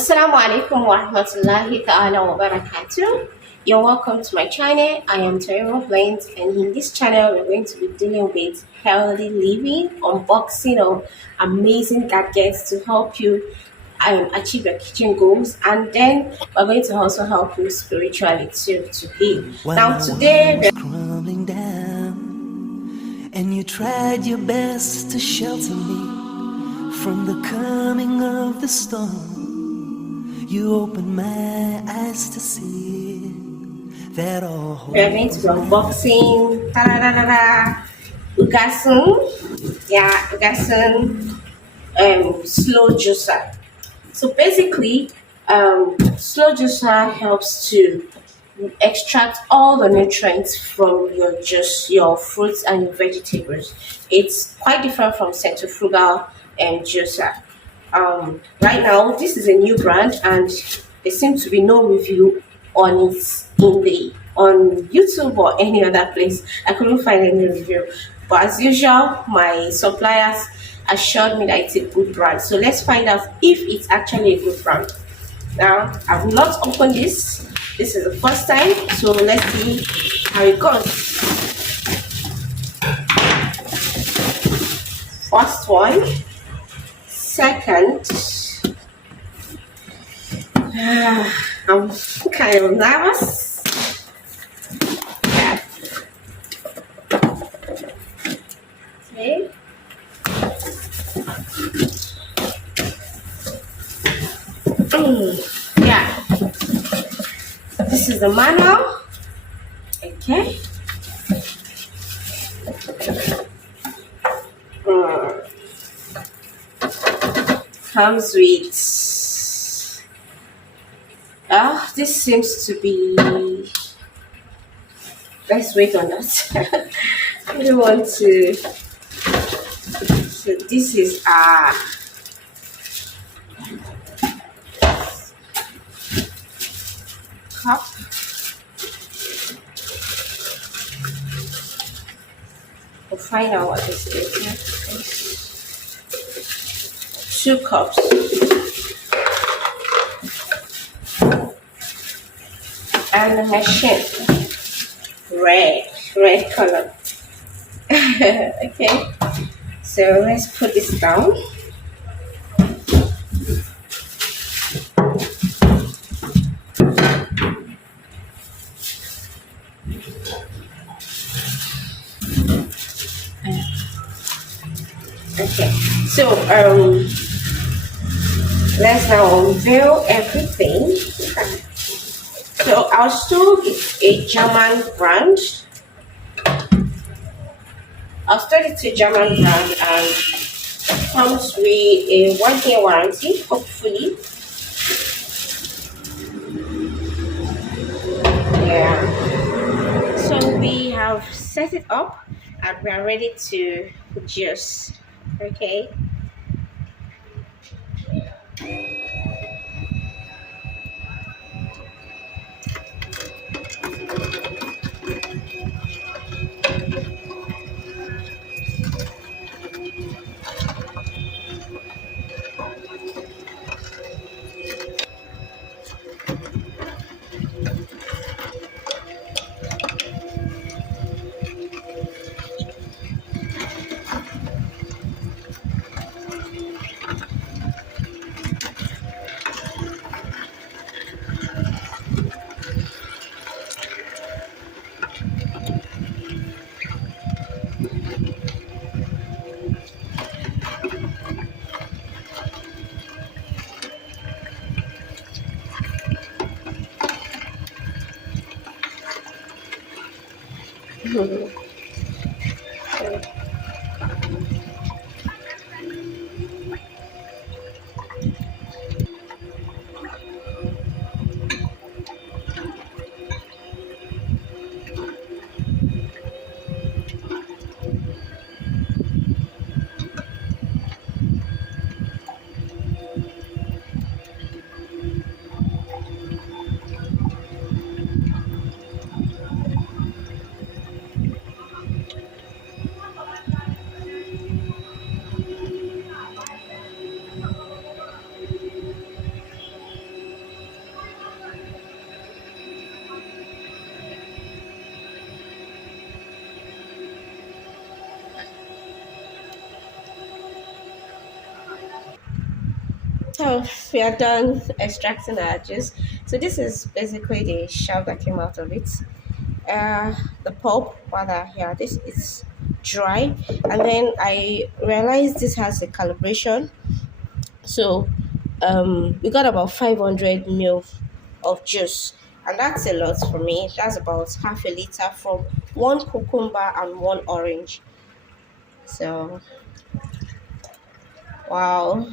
Assalamu alaikum wa rahmatullahi ta'ala wa barakatuh. You're welcome to my channel. I am Terrible Blends, and in this channel we're going to be dealing with healthy living, unboxing of amazing gadgets to help you achieve your kitchen goals, and then we're going to also help you spiritually to heal. Now today crumbling down, and you tried your best to shelter me from the coming of the storm. You opened my eyes to see that all hope we're going to be unboxing Ugasun, Ugasun Slow Juicer. So basically, Slow Juicer helps to extract all the nutrients from your juice, your fruits and your vegetables. It's quite different from centrifugal juicer. Right now, this is a new brand, and there seems to be no review on it on YouTube or any other place. I couldn't find any review, but as usual, my suppliers assured me that it's a good brand. So let's find out if it's actually a good brand. Now, I've not opened this. This is the first time, so let's see how it goes. First one. Second, I'm kind of nervous. Yeah. Okay. Yeah. This is the manual. Okay. Comes with this seems to be, let's wait on that. I don't want to. So this is cup. We'll find out what this is. 2 cups. And the machine, red color. Okay, so let's put this down. Okay, so let's now unveil everything. So our stove is a German brand. Our stove is a German brand and comes with a 1-year warranty, hopefully. Yeah. So we have set it up and we are ready to juice. Okay. So we are done extracting our juice. So this is basically the shell that came out of it. The pulp, rather, yeah, this is dry. And then I realized this has a calibration. So we got about 500 ml of juice, and that's a lot for me. That's about half a liter from one cucumber and one orange. So wow.